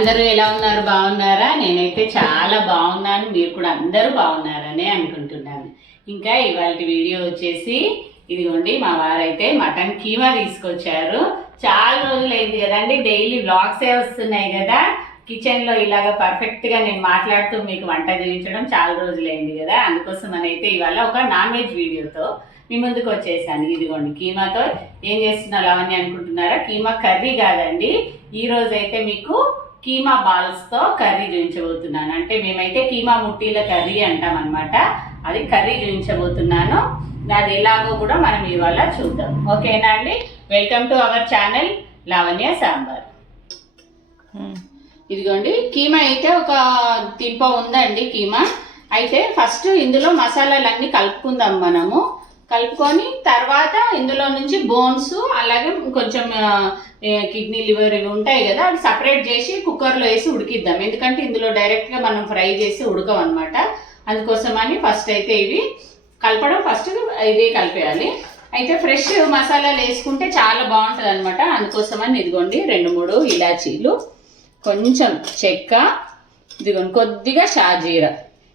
అందరూ ఎలా ఉన్నారు? బాగున్నారా? నేనైతే చాలా బాగున్నాను. మీరు కూడా అందరూ బాగున్నారనే అనుకుంటున్నాను. ఇంకా ఇవాళ వీడియో వచ్చేసి ఇదిగోండి మా వారైతే మటన్ కీమా తీసుకొచ్చారు. చాలా రోజులైంది కదండి డైలీ బ్లాగ్సే వస్తున్నాయి కదా. కిచెన్లో ఇలాగ పర్ఫెక్ట్గా నేను మాట్లాడుతూ మీకు వంట చేయించడం చాలా రోజులైంది కదా. అందుకోసం అయితే ఇవాళ ఒక నాన్ వెజ్ వీడియోతో మీ ముందుకు వచ్చేసాను. ఇదిగోండి కీమాతో ఏం చేస్తున్నా లవణ్య అనుకుంటున్నారా? కీమా కర్రీ కాదండి. ఈ మీకు కీమా బాల్స్తో కర్రీ చూపించబోతున్నాను అంటే మేమైతే కీమా ముట్టీల కర్రీ అంటాం అనమాట అది కర్రీ చూపించబోతున్నాను అది ఎలాగో కూడా మనం ఇవాళ చూద్దాం. ఓకేనా అండి? Welcome to our channel Lavanya sambar. ఇదిగోండి కీమా అయితే ఒక తింప ఉందండి కీమా. అయితే ఫస్ట్ ఇందులో మసాలాలన్నీ కలుపుకుందాం మనము. కలుపుకొని తర్వాత ఇందులో నుంచి బోన్స్ అలాగే కొంచెం కిడ్నీ లివర్ ఇవి ఉంటాయి కదా అవి సపరేట్ చేసి కుక్కర్లో వేసి ఉడికిద్దాం. ఎందుకంటే ఇందులో డైరెక్ట్గా మనం ఫ్రై చేసి ఉడకమన్నమాట అందుకోసమని ఫస్ట్ అయితే ఇవి కలపడం ఫస్ట్ ఇది కలిపేయాలి. అయితే ఫ్రెష్ మసాలాలు వేసుకుంటే చాలా బాగుంటుంది అనమాట అందుకోసమని ఇదిగోండి రెండు మూడు ఇలాచీలు కొంచెం చెక్క ఇదిగోండి కొద్దిగా షాజీరా.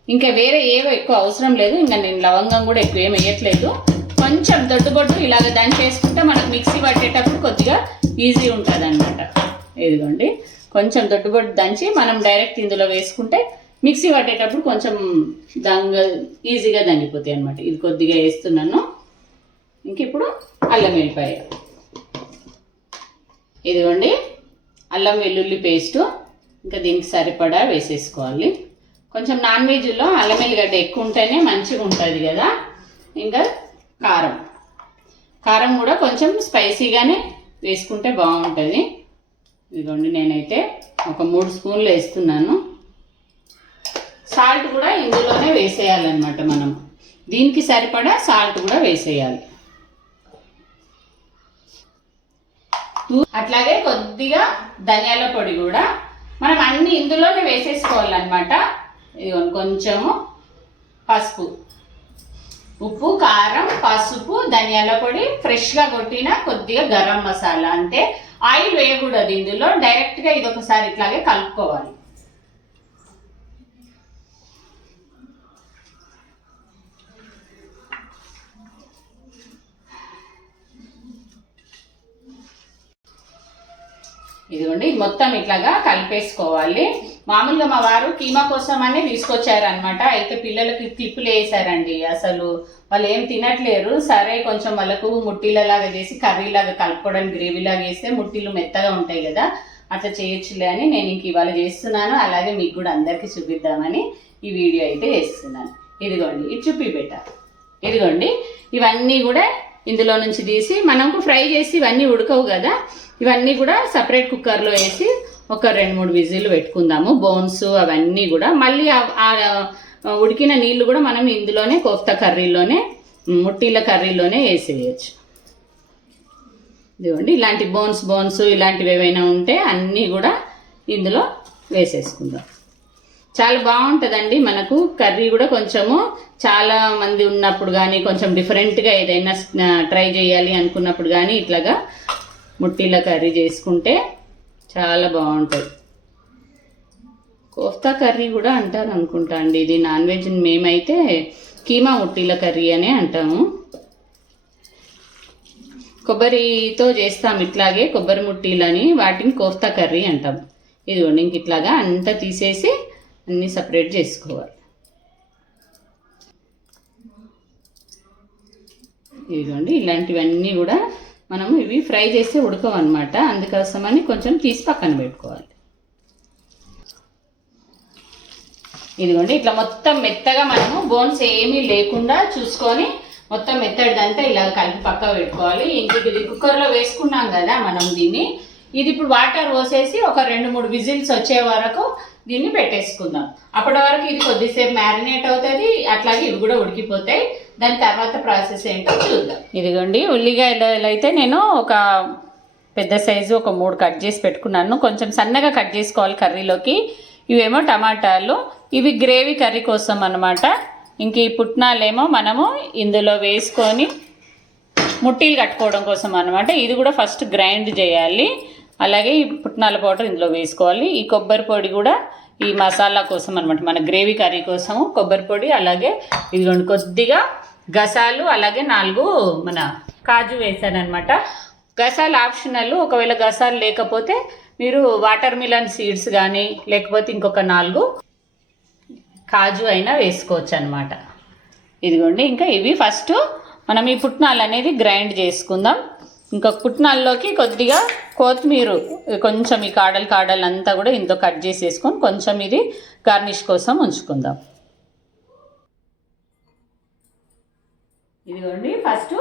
ఇంకా వేరే ఏవో ఎక్కువ అవసరం లేదు. ఇంకా నేను లవంగం కూడా ఎక్కువ ఏం వేయట్లేదు. కొంచెం దొడ్డుబొడ్డు ఇలాగ దంచేసుకుంటే మనకు మిక్సీ పట్టేటప్పుడు కొద్దిగా ఈజీ ఉంటుంది అనమాట ఇదిగోండి. కొంచెం దొడ్డుబొడ్డు దంచి మనం డైరెక్ట్ ఇందులో వేసుకుంటే మిక్సీ పట్టేటప్పుడు కొంచెం దంగ ఈజీగా దంగిపోతాయి అనమాట ఇది కొద్దిగా వేస్తున్నాను. ఇంక ఇప్పుడు అల్లం వెల్లిపాయ. ఇదిగోండి. అల్లం వెల్లుల్లి పేస్టు. ఇంకా దీనికి సరిపడా వేసేసుకోవాలి. కొంచెం నాన్ వెజ్లో అల్లం ఎల్లిగడ్డ ఎక్కువ ఉంటేనే మంచిగా ఉంటుంది కదా. ఇంకా కారం. కారం కూడా కొంచెం స్పైసీగానే వేసుకుంటే బాగుంటుంది. ఇదిగోండి నేనైతే ఒక మూడు స్పూన్లు వేస్తున్నాను. సాల్ట్ కూడా ఇందులోనే వేసేయాలన్నమాట మనం. దీనికి సరిపడా సాల్ట్ కూడా వేసేయాలి. అట్లాగే కొద్దిగా ధనియాల పొడి కూడా. మనం అన్ని ఇందులోనే వేసేసుకోవాలన్నమాట. ఇదిగోండి కొంచెము పసుపు. ఉప్పు కారం పసుపు ధనియాల పొడి ఫ్రెష్గా కొట్టిన కొద్దిగా గరం మసాలా. అంతే ఆయిల్ వేయకూడదు ఇందులో. డైరెక్ట్గా ఇది ఒకసారి ఇట్లాగే కలుపుకోవాలి. ఇదిగోండి మొత్తం ఇట్లాగా కలిపేసుకోవాలి. మామూలుగా మా వారు కీమా కోసం అని తీసుకొచ్చారనమాట అయితే పిల్లలకి క్లిప్పులు వేసారండి. అసలు వాళ్ళు ఏం తినట్లేరు. సరే కొంచెం వాళ్ళకు ముట్టీలలాగా చేసి కర్రీలాగా కలుపుకోవడానికి గ్రేవీలాగా వేస్తే ముట్టీలు మెత్తగా ఉంటాయి కదా. అట్లా చేయొచ్చులే అని నేను ఇంక ఇవాళ చేస్తున్నాను. అలాగే మీకు కూడా అందరికీ చూపిద్దామని ఈ వీడియో అయితే చేస్తున్నాను. ఇదిగోండి ఇది చూపి పెట్ట ఇదిగోండి ఇవన్నీ కూడా ఇందులో నుంచి తీసి మనకు ఫ్రై చేసి ఇవన్నీ ఉడకవు కదా. ఇవన్నీ కూడా సపరేట్ కుక్కర్లో వేసి ఒక రెండు మూడు విజిల్లు పెట్టుకుందాము. బోన్స్ అవన్నీ కూడా. మళ్ళీ ఆ- ఉడికిన నీళ్ళు కూడా మనం ఇందులోనే కోఫ్తా కర్రీలోనే ముట్టీల కర్రీలోనే వేసేయచ్చు. ఇదిగోండి ఇలాంటి బోన్స్ బోన్స్ ఇలాంటివి ఏవైనా ఉంటే అన్నీ కూడా ఇందులో వేసేసుకుందాం. చాలా బాగుంటుందండి మనకు. కర్రీ కూడా కొంచెము చాలా మంది ఉన్నప్పుడు కానీ కొంచెం డిఫరెంట్గా ఏదైనా ట్రై చేయాలి అనుకున్నప్పుడు కానీ ఇట్లాగా ముట్టిల కర్రీ చేసుకుంటే చాలా బాగుంటుంది. కోఫ్తా కర్రీ కూడా అంటారు అనుకుంటా అండి. ఇది నాన్ వెజ్ మేమైతే కీమా ఉట్టిల కర్రీ అనే అంటాము. కొబ్బరితో చేస్తాం ఇట్లాగే కొబ్బరి ముట్టీలని. వాటిని కోఫ్తా కర్రీ అంటాం. ఇదిగోండి ఇంక ఇట్లాగా అంతా తీసేసి అన్నీ సపరేట్ చేసుకోవాలి. ఇదిగోండి ఇలాంటివన్నీ కూడా మనము ఇవి ఫ్రై చేసి ఉడకవన్నమాట. అందుకోసమని కొంచెం తీసి పక్కన పెట్టుకోవాలి. ఇదిగోండి ఇట్లా మొత్తం మెత్తగా మనము బోన్స్ ఏమీ లేకుండా చూసుకొని మొత్తం మెత్తడిదంతా ఇలా కలిపి పక్క పెట్టుకోవాలి. ఇంక ఇది కుక్కర్లో వేసుకున్నాం కదా మనం దీన్ని. ఇది ఇప్పుడు వాటర్ పోసేసి ఒక రెండు మూడు విజిల్స్ వచ్చే వరకు దీన్ని పెట్టేసుకుందాం. అప్పటి వరకు ఇది కొద్దిసేపు మ్యారినేట్ అవుతుంది అట్లాగే ఇవి కూడా ఉడికిపోతాయి. దాని తర్వాత ప్రాసెస్ ఏంటో చూద్దాం. ఇదిగోండి ఉల్లిగడ్డలు అయితే నేను ఒక పెద్ద సైజు ఒక మూడు కట్ చేసి పెట్టుకున్నాను. కొంచెం సన్నగా కట్ చేసుకోవాలి కర్రీలోకి. ఇవేమో టమాటాలు. ఇవి గ్రేవీ కర్రీ కోసం అన్నమాట. ఇంక ఈ పుట్నాలేమో మనము ఇందులో వేసుకొని ముట్టీలు కట్టుకోవడం కోసం అనమాట ఇది కూడా ఫస్ట్ గ్రైండ్ చేయాలి. అలాగే ఈ పుట్నాల పౌడర్ ఇందులో వేసుకోవాలి. ఈ కొబ్బరి పొడి కూడా ఈ మసాలా కోసం అనమాట మన గ్రేవీ కర్రీ కోసము కొబ్బరి పొడి అలాగే ఇదిగోండి కొద్దిగా గసాలు అలాగే నాలుగు మన కాజు వేసానమాట గసాలు ఆప్షనల్ ఒకవేళ గసాలు లేకపోతే మీరు వాటర్ మిలన్ సీడ్స్ కానీ లేకపోతే ఇంకొక నాలుగు కాజు అయినా వేసుకోవచ్చు అనమాట ఇదిగోండి ఇంకా ఇవి ఫస్ట్ మనం ఈ పుట్నాలు అనేది గ్రైండ్ చేసుకుందాం. ఇంకా పుట్నాల్లోకి కొద్దిగా కొత్తిమీర కొంచెం ఈ కాడలు కాడలు అంతా కూడా ఇంత కట్ చేసేసుకొని కొంచెం ఇది గార్నిష్ కోసం ఉంచుకుందాం. ఇదిగోండి ఫస్ట్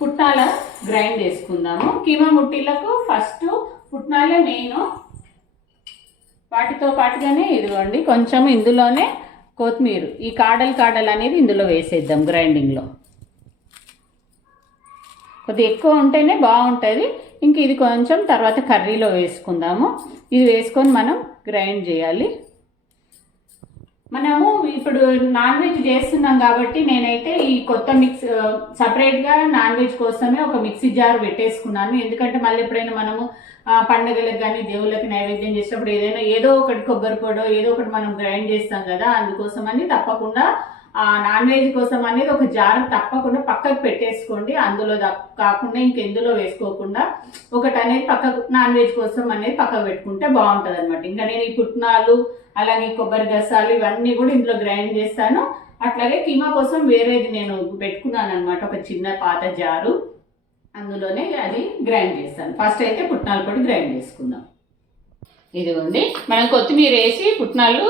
పుట్నాల గ్రైండ్ చేసుకుందాము. కీమా ముట్టిలకు ఫస్ట్ పుట్నాలే మెయిన్ వాటితో పాటుగానే ఇదిగోండి కొంచెం ఇందులోనే కొత్తిమీర. ఈ కాడలు కాడలు అనేది ఇందులో వేసేద్దాం గ్రైండింగ్లో. కొద్దిగా ఎక్కువ ఉంటేనే బాగుంటుంది. ఇంక ఇది కొంచెం తర్వాత కర్రీలో వేసుకుందాము. ఇది వేసుకొని మనం గ్రైండ్ చేయాలి. మనము ఇప్పుడు నాన్ వెజ్ చేస్తున్నాం కాబట్టి నేనైతే ఈ కొత్త మిక్స్ సపరేట్గా నాన్ వెజ్ కోసమే ఒక మిక్సీ జార్ పెట్టేసుకున్నాను. ఎందుకంటే మళ్ళీ ఎప్పుడైనా మనము పండుగలకు కానీ దేవుళ్ళకి నైవేద్యం చేసినప్పుడు ఏదైనా ఏదో ఒకటి కొబ్బరి పొడో ఏదో ఒకటి మనం గ్రైండ్ చేస్తాం కదా అందుకోసమని తప్పకుండా నాన్ వెజ్ కోసం అనేది ఒక జార్ తప్పకుండా పక్కకు పెట్టేసుకోండి. అందులో కాకుండా ఇంకెందులో వేసుకోకుండా ఒకటి అనేది పక్కకు నాన్ వెజ్ కోసం అనేది పక్కకు పెట్టుకుంటే బాగుంటుంది అనమాట ఇంకా నేను ఈ పుట్నాలు అలాగే కొబ్బరి గసాలు ఇవన్నీ కూడా ఇందులో గ్రైండ్ చేస్తాను. అట్లాగే కీమా కోసం వేరేది నేను పెట్టుకున్నాను అనమాట ఒక చిన్న పాత జారు. అందులోనే అది గ్రైండ్ చేస్తాను. ఫస్ట్ అయితే పుట్నాలు కూడా గ్రైండ్ చేసుకుందాం. ఇదిగోండి మనం కొత్తిమీర వేసి పుట్నాలు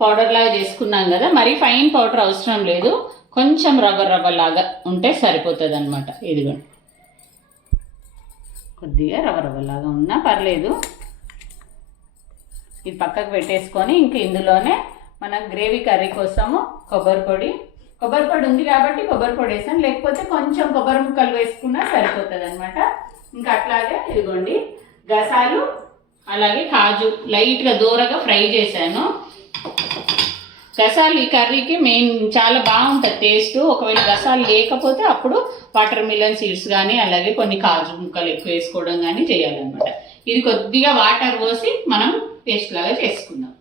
పౌడర్ లాగా చేసుకున్నాం కదా మరీ ఫైన్ పౌడర్ అవసరం లేదు. కొంచెం రవ్వ రవ్వ లాగా ఉంటే సరిపోతుంది అనమాట ఇదిగోండి కొద్దిగా రవ్వ రవ్వలాగా ఉన్నా పర్లేదు. ఇది పక్కకు పెట్టేసుకొని ఇంక ఇందులోనే మనం గ్రేవీ కర్రీ కోసము కొబ్బరి పొడి. కొబ్బరి పొడి ఉంది కాబట్టి కొబ్బరి పొడి వేసాను లేకపోతే కొంచెం కొబ్బరి ముక్కలు వేసుకున్నా సరిపోతుంది అనమాట ఇంకా అట్లాగే ఇదిగోండి గసాలు అలాగే కాజు. లైట్గా దూరగా ఫ్రై చేశాను. గసాలు ఈ కర్రీకి మెయిన్ చాలా బాగుంటుంది టేస్ట్ ఒకవేళ గసాలు లేకపోతే అప్పుడు వాటర్ మిలన్ సీడ్స్ కానీ అలాగే కొన్ని కాజు ముక్కలు ఎక్కువ వేసుకోవడం కానీ చేయాలన్నమాట. ఇది కొద్దిగా వాటర్ పోసి మనం పేస్ట్ లాగా చేసుకుందాం.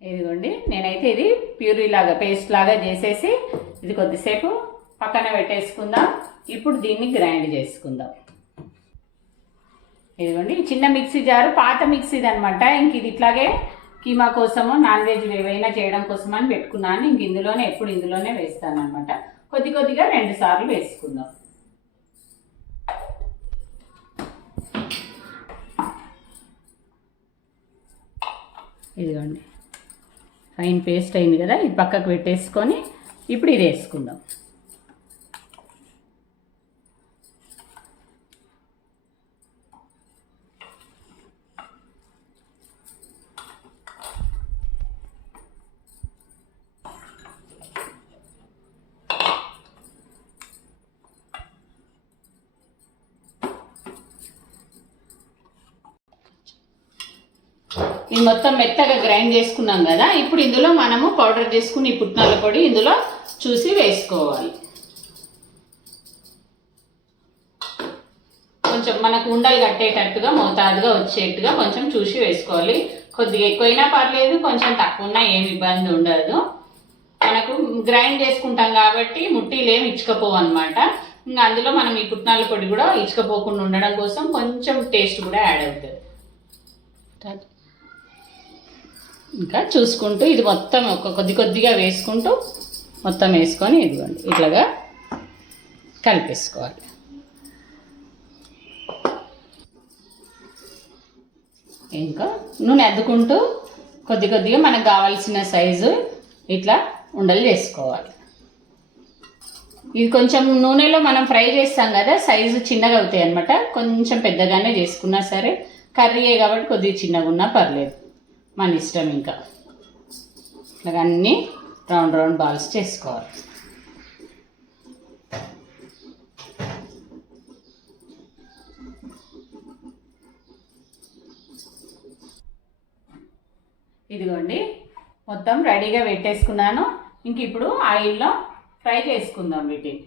ఇదిగోండి నేనైతే ఇది ప్యూరీ లాగా పేస్ట్ లాగా చేసేసి ఇది కొద్దిసేపు పక్కన పెట్టేసుకుందాం. ఇప్పుడు దీన్ని గ్రైండ్ చేసుకుందాం. ఇదిగోండి చిన్న మిక్సీ జారు పాత మిక్సీది అనమాట ఇంక ఇది ఇట్లాగే కీమా కోసము నాన్ వెజ్ ఏవైనా చేయడం కోసం అని పెట్టుకున్నాను. ఇంక ఇందులోనే ఎప్పుడు ఇందులోనే వేస్తాను అనమాట కొద్ది కొద్దిగా రెండు సార్లు వేసుకుందాం. ఇదిగోండి ఫైన్ పేస్ట్ అయింది కదా ఇది పక్కకు పెట్టేసుకొని ఇప్పుడు ఇది వేసుకుందాం. ఇది మొత్తం మెత్తగా గ్రైండ్ చేసుకున్నాం కదా. ఇప్పుడు ఇందులో మనము పౌడర్ చేసుకుని ఈ పుట్నాల పొడి ఇందులో చూసి వేసుకోవాలి. కొంచెం మనకు ఉండలు కట్టేటట్టుగా మోతాదుగా వచ్చేట్టుగా కొంచెం చూసి వేసుకోవాలి. కొద్దిగా ఎక్కువైనా పర్లేదు కొంచెం తక్కువ ఉన్నా ఏమి ఇబ్బంది ఉండదు. మనకు గ్రైండ్ చేసుకుంటాం కాబట్టి ముట్టీలు ఏమి ఇచ్చుకపోవు అనమాట ఇంకా అందులో మనం ఈ పుట్నాల పొడి కూడా ఇచ్చుకపోకుండా ఉండడం కోసం కొంచెం టేస్ట్ కూడా యాడ్ అవుతుంది. ఇంకా చూసుకుంటూ ఇది మొత్తం ఒక కొద్ది కొద్దిగా వేసుకుంటూ మొత్తం వేసుకొని ఇదిగోండి ఇట్లాగా కలిపేసుకోవాలి. ఇంకా నూనె అద్దుకుంటూ కొద్ది కొద్దిగా మనకు కావాల్సిన సైజు ఇట్లా ఉండలు చేసుకోవాలి. ఇది కొంచెం నూనెలో మనం ఫ్రై చేస్తాం కదా సైజు చిన్నగా అవుతాయి అనమాట కొంచెం పెద్దగానే చేసుకున్నా సరే కర్రీయే కాబట్టి కొద్దిగా చిన్నగా ఉన్నా పర్లేదు. మన ఇష్టం ఇంకా. ఇలాగ అన్నీ రౌండ్ రౌండ్ బాల్స్ చేసుకోవాలి. ఇదిగోండి మొత్తం రెడీగా పెట్టేసుకున్నాను. ఇంక ఇప్పుడు ఆయిల్లో ఫ్రై చేసుకుందాం వీటిని.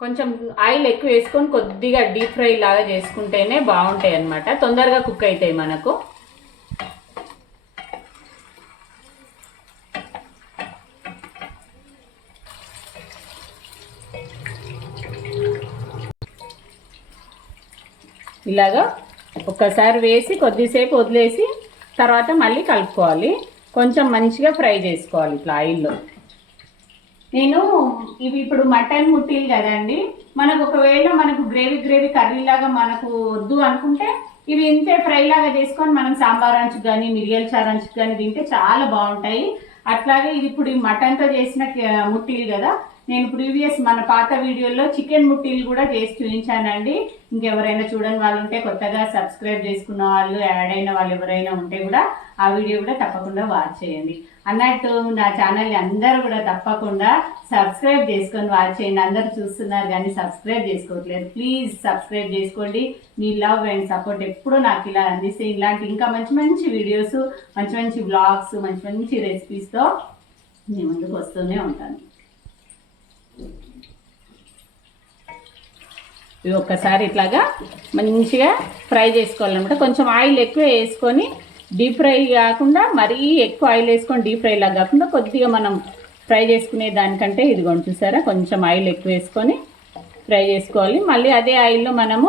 కొంచెం ఆయిల్ ఎక్కువ వేసుకొని కొద్దిగా డీప్ ఫ్రై లాగా చేసుకుంటేనే బాగుంటాయి అన్నమాట. తొందరగా కుక్ అవుతాయి మనకు. ఇలాగా ఒక్కసారి వేసి కొద్దిసేపు వదిలేసి తర్వాత మళ్ళీ కలుపుకోవాలి. కొంచెం మంచిగా ఫ్రై చేసుకోవాలి ఇట్లా ఆయిల్లో. నేను ఇవి ఇప్పుడు మటన్ ముట్టిలు కదండి మనకు ఒకవేళ మనకు గ్రేవీ గ్రేవీ కర్రీ లాగా మనకు వద్దు అనుకుంటే ఇవి ఇంతే ఫ్రైలాగా చేసుకొని మనం సాంబార్ అంచు కానీ మిరియల్ చారు కానీ తింటే చాలా బాగుంటాయి. అట్లాగే ఇది ఇప్పుడు ఈ మటన్తో చేసిన ముట్టిలు కదా నేను ప్రీవియస్ మన పాత వీడియోలో చికెన్ ముట్టిలు కూడా చేసి చూపించానండి. ఇంకెవరైనా చూడని వాళ్ళు ఉంటే కొత్తగా సబ్స్క్రైబ్ చేసుకున్న వాళ్ళు యాడ్ అయిన వాళ్ళు ఎవరైనా ఉంటే కూడా ఆ వీడియో కూడా తప్పకుండా వాచ్ చేయండి. అన్నట్టు నా ఛానల్ని అందరూ కూడా తప్పకుండా సబ్స్క్రైబ్ చేసుకొని వాచ్ చేయండి. అందరూ చూస్తున్నారు కానీ సబ్స్క్రైబ్ చేసుకోవట్లేదు. ప్లీజ్ సబ్స్క్రైబ్ చేసుకోండి. మీ లవ్ అండ్ సపోర్ట్ ఎప్పుడూ నాకు ఇలా అందిస్తే ఇలాంటి ఇంకా మంచి మంచి వీడియోస్ మంచి మంచి బ్లాగ్స్ మంచి మంచి రెసిపీస్తో మీ ముందుకు వస్తూనే ఉంటాను. ఇవి ఒక్కసారి ఇట్లాగా మంచిగా ఫ్రై చేసుకోవాలన్నమాట. కొంచెం ఆయిల్ ఎక్కువ వేసుకొని డీప్ ఫ్రై కాకుండా మరీ ఎక్కువ ఆయిల్ వేసుకొని డీప్ ఫ్రై లాగా కాకుండా కొద్దిగా మనం ఫ్రై చేసుకునే దానికంటే ఇదిగోండి చూసారా కొంచెం ఆయిల్ ఎక్కువ వేసుకొని ఫ్రై చేసుకోవాలి. మళ్ళీ అదే ఆయిల్లో మనము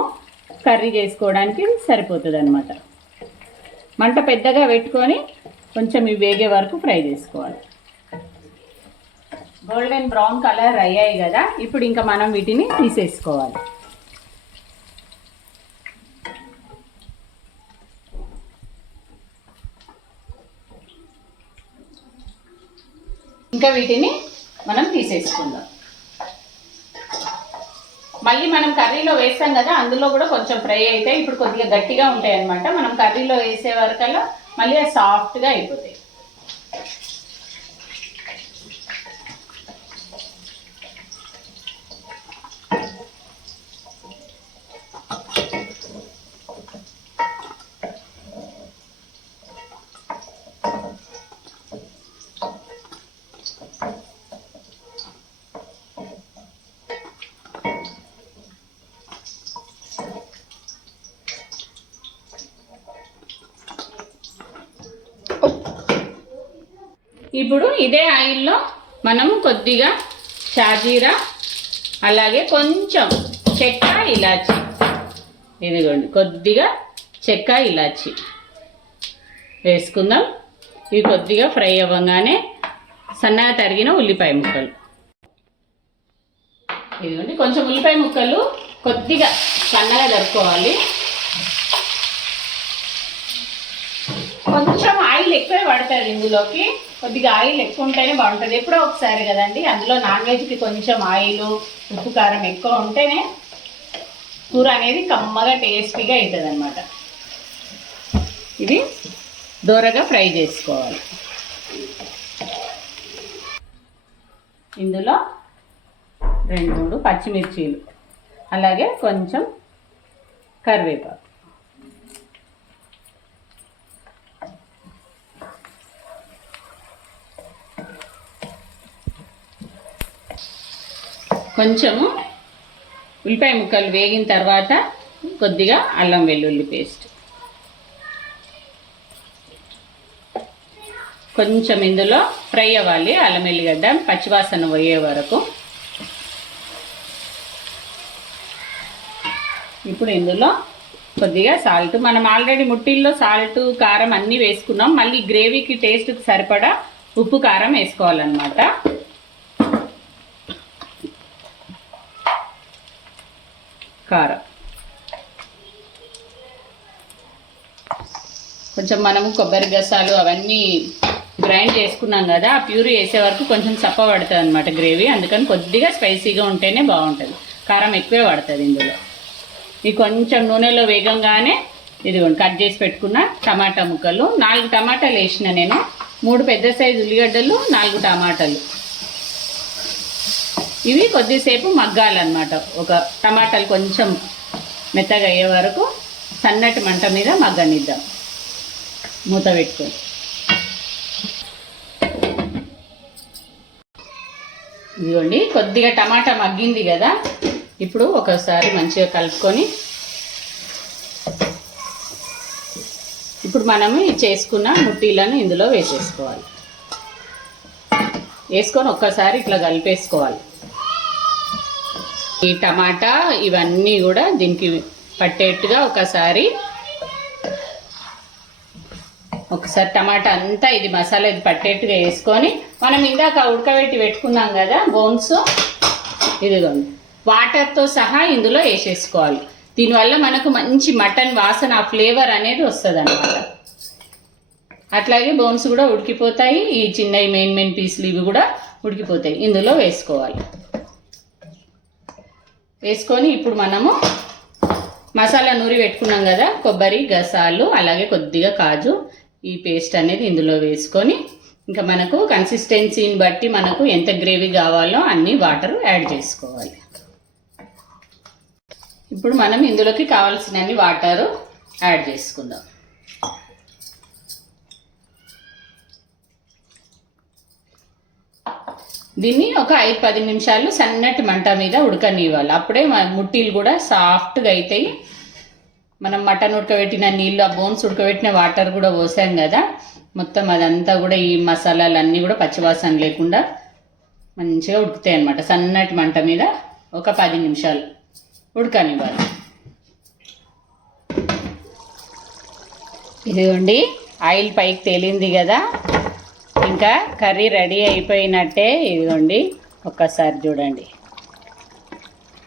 కర్రీ చేసుకోవడానికి సరిపోతుంది అనమాట మంట పెద్దగా పెట్టుకొని కొంచెం ఇవి వేగే వరకు ఫ్రై చేసుకోవాలి. గోల్డెన్ బ్రౌన్ కలర్ అయ్యాయి కదా ఇప్పుడు ఇంకా మనం వీటిని తీసేసుకోవాలి. ఇంకా వీటిని మనం తీసేసుకుందాం. మళ్ళీ మనం కర్రీలో వేస్తాం కదా అందులో కూడా కొంచెం ఫ్రై అయితే ఇప్పుడు కొద్దిగా గట్టిగా ఉంటాయి అన్నమాట మనం కర్రీలో వేసే వరకల్లా మళ్ళీ సాఫ్ట్గా అయిపోతాయి. ఇప్పుడు ఇదే ఆయిల్లో మనం కొద్దిగా షాజీరా అలాగే కొంచెం చెక్క ఇలాచి. ఇదిగోండి కొద్దిగా చెక్క ఇలాచి. వేసుకుందాం. ఇవి కొద్దిగా ఫ్రై అవ్వగానే సన్నగా తరిగిన ఉల్లిపాయ ముక్కలు. ఇదిగోండి కొంచెం ఉల్లిపాయ ముక్కలు కొద్దిగా సన్నగా జరుపుకోవాలి కొంచెం ఆయిల్ ఎక్కువే పడతారు ఇందులోకి. కొద్దిగా ఆయిల్ ఎక్కువ ఉంటేనే బాగుంటుంది. ఎప్పుడో ఒకసారి కదండి. అందులో నాన్ వెజ్కి కొంచెం ఆయిల్ ఉప్పు కారం ఎక్కువ ఉంటేనే కూర అనేది కమ్మగా టేస్టీగా అవుతుంది అనమాట ఇది దూరగా ఫ్రై చేసుకోవాలి. ఇందులో రెండు మూడు పచ్చిమిర్చీలు. అలాగే కొంచెం కరివేపాకు. కొంచెము ఉల్లిపాయ ముక్కలు వేగిన తర్వాత కొద్దిగా అల్లం వెల్లుల్లి పేస్ట్. కొంచెం ఇందులో ఫ్రై అవ్వాలి అల్లం వెల్లిగడ్డ పచ్చివాసన పోయే వరకు. ఇప్పుడు ఇందులో కొద్దిగా సాల్ట్. మనం ఆల్రెడీ ముట్టిల్లో సాల్ట్ కారం అన్నీ వేసుకున్నాం. మళ్ళీ గ్రేవీకి టేస్ట్కి సరిపడా ఉప్పు కారం వేసుకోవాలన్నమాట. కారం కొంచెం మనము కొబ్బరి గసాలు అవన్నీ గ్రైండ్ చేసుకున్నాం కదా ఆ ప్యూరీ వేసే వరకు కొంచెం చప్ప పడుతుంది అనమాట గ్రేవీ. అందుకని కొద్దిగా స్పైసీగా ఉంటేనే బాగుంటుంది. కారం ఎక్కువే పడుతుంది ఇందులో. ఇది కొంచెం నూనెలో వేగంగానే ఇదిగోండి కట్ చేసి పెట్టుకున్న టమాటా ముక్కలు. నాలుగు టమాటాలు వేసిన నేను. మూడు పెద్ద సైజు ఉల్లిగడ్డలు నాలుగు టమాటాలు. ఇవి కొద్దిసేపు మగ్గాలన్నమాట. ఒక టమాటాలు కొంచెం మెత్తగా అయ్యే వరకు సన్నటి మంట మీద మగ్గనిద్దాం. మూత పెట్టుకొని. ఇదిగోండి కొద్దిగా టమాటా మగ్గింది కదా. ఇప్పుడు ఒకసారి మంచిగా కలుపుకొని ఇప్పుడు మనము చేసుకున్న ముట్టీలను ఇందులో వేసేసుకోవాలి. వేసుకొని ఒక్కసారి ఇట్లా కలిపేసుకోవాలి. ఈ టమాటా ఇవన్నీ కూడా దీనికి పట్టేట్టుగా ఒకసారి ఒకసారి టమాటా అంతా ఇది మసాలా ఇది పట్టేట్టుగా వేసుకొని మనం ఇందాక ఉడకబెట్టి పెట్టుకున్నాం కదా బోన్స్. ఇదిగోండి. వాటర్తో సహా ఇందులో వేసేసుకోవాలి. దీనివల్ల మనకు మంచి మటన్ వాసన ఆ ఫ్లేవర్ అనేది వస్తుంది అనమాట అట్లాగే బోన్స్ కూడా ఉడికిపోతాయి. ఈ చిన్న మెయిన్ మెయిన్ పీసులు ఇవి కూడా ఉడికిపోతాయి. ఇందులో వేసుకోవాలి. వేసుకొని ఇప్పుడు మనము మసాలా నూరి పెట్టుకున్నాం కదా కొబ్బరి గసాలు అలాగే కొద్దిగా కాజు ఈ పేస్ట్ అనేది ఇందులో వేసుకొని ఇంకా మనకు కన్సిస్టెన్సీని బట్టి మనకు ఎంత గ్రేవీ కావాలో అన్ని వాటర్ యాడ్ చేసుకోవాలి. ఇప్పుడు మనం ఇందులోకి కావాల్సినన్ని వాటర్ యాడ్ చేసుకుందాం. దీన్ని ఒక ఐదు పది నిమిషాలు సన్నటి మంట మీద ఉడకనివ్వాలి. అప్పుడే మన ముట్టీలు కూడా సాఫ్ట్గా అవుతాయి మనం మటన్ ఉడకబెట్టిన నీళ్ళు ఆ బోన్స్ ఉడకబెట్టిన వాటర్ కూడా పోసాం కదా. మొత్తం అదంతా కూడా ఈ మసాలాలు అన్నీ కూడా పచ్చివాసన లేకుండా మంచిగా ఉడుకుతాయి అన్నమాట. సన్నటి మంట మీద ఒక పది నిమిషాలు ఉడకనివ్వాలి. ఇదిగోండి ఆయిల్ పైకి తేలింది కదా. ఇంకా కర్రీ రెడీ అయిపోయినట్టే ఇదిగోండి. ఒక్కసారి చూడండి.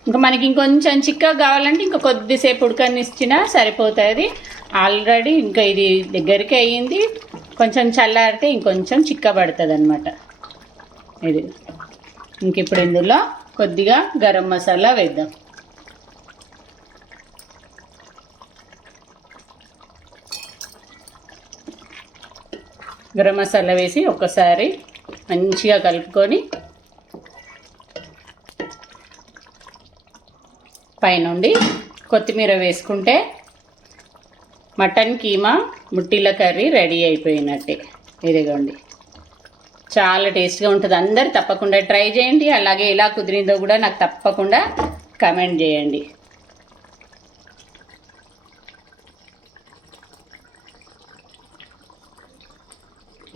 ఇంకా మనకి ఇంకొంచెం చిక్కగా కావాలంటే ఇంకా కొద్దిసేపు ఉడకనిచ్చినా సరిపోతుంది. ఆల్రెడీ ఇంకా ఇది దగ్గరికి అయ్యింది. కొంచెం చల్లారితే ఇంకొంచెం చిక్కబడుతుంది అనమాట ఇది ఇంక ఇప్పుడు ఇందులో కొద్దిగా గరం మసాలా వేద్దాం. గరం మసాలా వేసి ఒక్కసారి మంచిగా కలుపుకొని పైనుండి కొత్తిమీర వేసుకుంటే మటన్ కీమా ముట్టిల కర్రీ రెడీ అయిపోయినట్టే. ఇదిగోండి. చాలా టేస్ట్గా ఉంటుంది. అందరు తప్పకుండా ట్రై చేయండి. అలాగే ఎలా కుదిరిందో కూడా నాకు తప్పకుండా కమెంట్ చేయండి.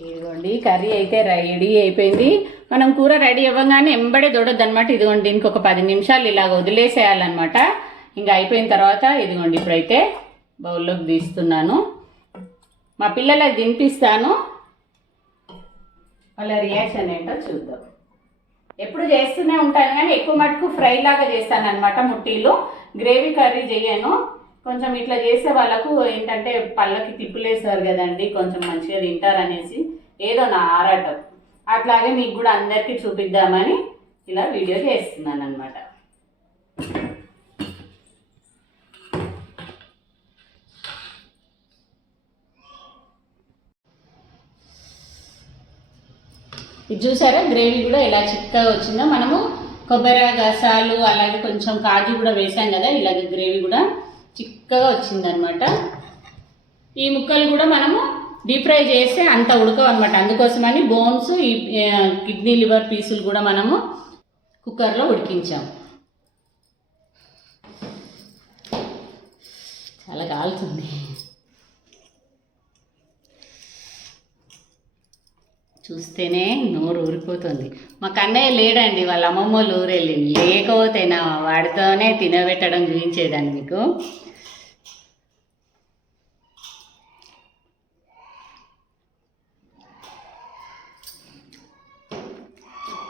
ఇదిగోండి కర్రీ అయితే రెడీ అయిపోయింది. మనం కూర రెడీ అవ్వగానే ఎంబడే దొడొద్దు అనమాట ఇదిగోండి దీనికి ఒక పది నిమిషాలు ఇలాగ వదిలేసేయాలన్నమాట. ఇంకా అయిపోయిన తర్వాత ఇదిగోండి ఇప్పుడైతే బౌల్లోకి తీస్తున్నాను. మా పిల్లలకి తినిపిస్తాను. వాళ్ళ రియాక్షన్ ఏంటో చూద్దాం. ఎప్పుడు చేస్తూనే ఉంటాను కానీ ఎక్కువ మటుకు ఫ్రై లాగా చేస్తాను అనమాట ముట్టీలు. గ్రేవీ కర్రీ చేయను. కొంచెం ఇట్లా చేసే వాళ్ళకు ఏంటంటే పళ్ళకి తిప్పులేస్తారు కదండి కొంచెం మంచిగా తింటారనేసి. ఏదో నా ఆరాటం. అట్లాగే మీకు కూడా అందరికీ చూపిద్దామని ఇలా వీడియో చేస్తున్నాను అనమాట ఇది చూసారా? గ్రేవీ కూడా ఎలా చిక్కగా వచ్చిందో. మనము కొబ్బరి గసాలు అలాగే కొంచెం కాజు కూడా వేసాం కదా ఇలాగ గ్రేవీ కూడా చిక్కగా వచ్చిందనమాట ఈ ముక్కలు కూడా మనము డీప్ ఫ్రై చేస్తే అంత ఉడకవు అనమాట అందుకోసమని బోన్స్ ఈ కిడ్నీ లివర్ పీసులు కూడా మనము కుక్కర్లో ఉడికించాం. చాలా కాలుతుంది చూస్తేనే నోరు ఊరిపోతుంది. మా కన్నయ్య లేడండి వాళ్ళ అమ్మమ్మ వాళ్ళు ఊరు వెళ్ళింది లేకపోతే నా వాడితోనే తినబెట్టడం చూపించేదాన్ని మీకు.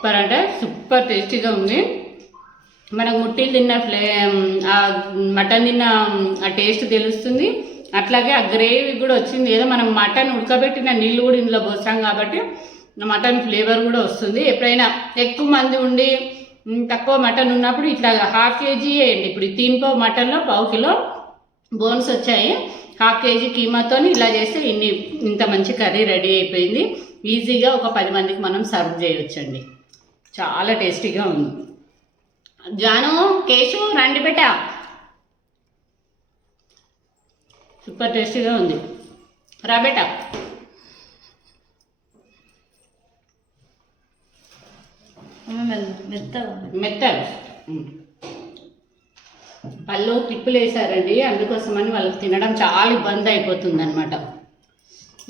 సూపర్ అంటే సూపర్ టేస్టీగా ఉంది. మనకు ముట్టిలు తిన్న ఫ్లే ఆ మటన్ తిన్న ఆ టేస్ట్ తెలుస్తుంది. అట్లాగే ఆ గ్రేవీ కూడా వచ్చింది. ఏదో మనం మటన్ ఉడకబెట్టిన నీళ్ళు కూడా ఇందులో పోసాం కాబట్టి మటన్ ఫ్లేవర్ కూడా వస్తుంది. ఎప్పుడైనా ఎక్కువ మంది ఉండి తక్కువ మటన్ ఉన్నప్పుడు ఇట్లా హాఫ్ కేజీ వేయండి ఇప్పుడు ఈ తీన్ పావు మటన్లో పావు కిలో బోన్స్ వచ్చాయి. హాఫ్ కేజీ కీమాతో ఇలా చేస్తే ఇన్ని ఇంత మంచి కర్రీ రెడీ అయిపోయింది. ఈజీగా ఒక పది మందికి మనం సర్వ్ చేయొచ్చండి. చాలా టేస్టీగా ఉంది. జాను కేశు రండి బెట సూపర్ టేస్టీగా ఉంది. రా మ్మ్. మెత్తగా. పళ్ళు తిప్పులు వేసారండి. అందుకోసమని వాళ్ళకి తినడం చాలా ఇబ్బంది అయిపోతుంది అనమాట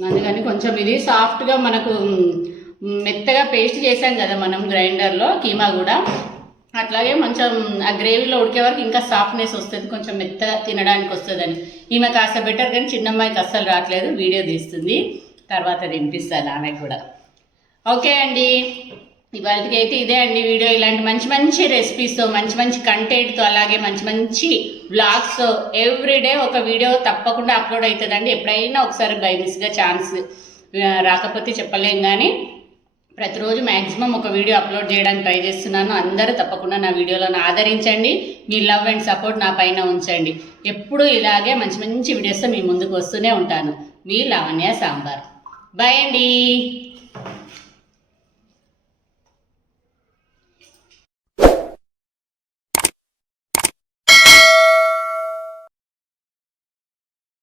అందుకని కొంచెం ఇది సాఫ్ట్గా మనకు మెత్తగా పేస్ట్ చేసాం కదా మనం గ్రైండర్లో కీమా కూడా. అట్లాగే కొంచెం ఆ గ్రేవీలో ఉడికే వరకు ఇంకా సాఫ్ట్నెస్ వస్తుంది కొంచెం మెత్తగా తినడానికి వస్తుందని. ఈమె కాస్త బెటర్ కానీ చిన్నమ్మాయికి అస్సలు రావట్లేదు వీడియో తీస్తుంది. తర్వాత తినిపిస్తాను ఆమె కూడా. ఓకే అండి. ఇవాళకి అయితే ఇదే అండి వీడియో. ఇలాంటి మంచి మంచి రెసిపీస్తో మంచి మంచి కంటెంట్తో అలాగే మంచి మంచి వ్లాగ్స్తో ఎవ్రీడే ఒక వీడియో తప్పకుండా అప్లోడ్ అవుతుందండి. ఎప్పుడైనా ఒకసారి బై మిస్గా ఛాన్స్ రాకపోతే చెప్పలేం కానీ ప్రతిరోజు మ్యాక్సిమం ఒక వీడియో అప్లోడ్ చేయడానికి ట్రై చేస్తున్నాను. అందరూ తప్పకుండా నా వీడియోలను ఆదరించండి. మీ లవ్ అండ్ సపోర్ట్ నా పైన ఉంచండి. ఎప్పుడూ ఇలాగే మంచి మంచి వీడియోస్తో మీ ముందుకు వస్తూనే ఉంటాను. మీ లావణ్య సాంబార్. బాయ్ అండి.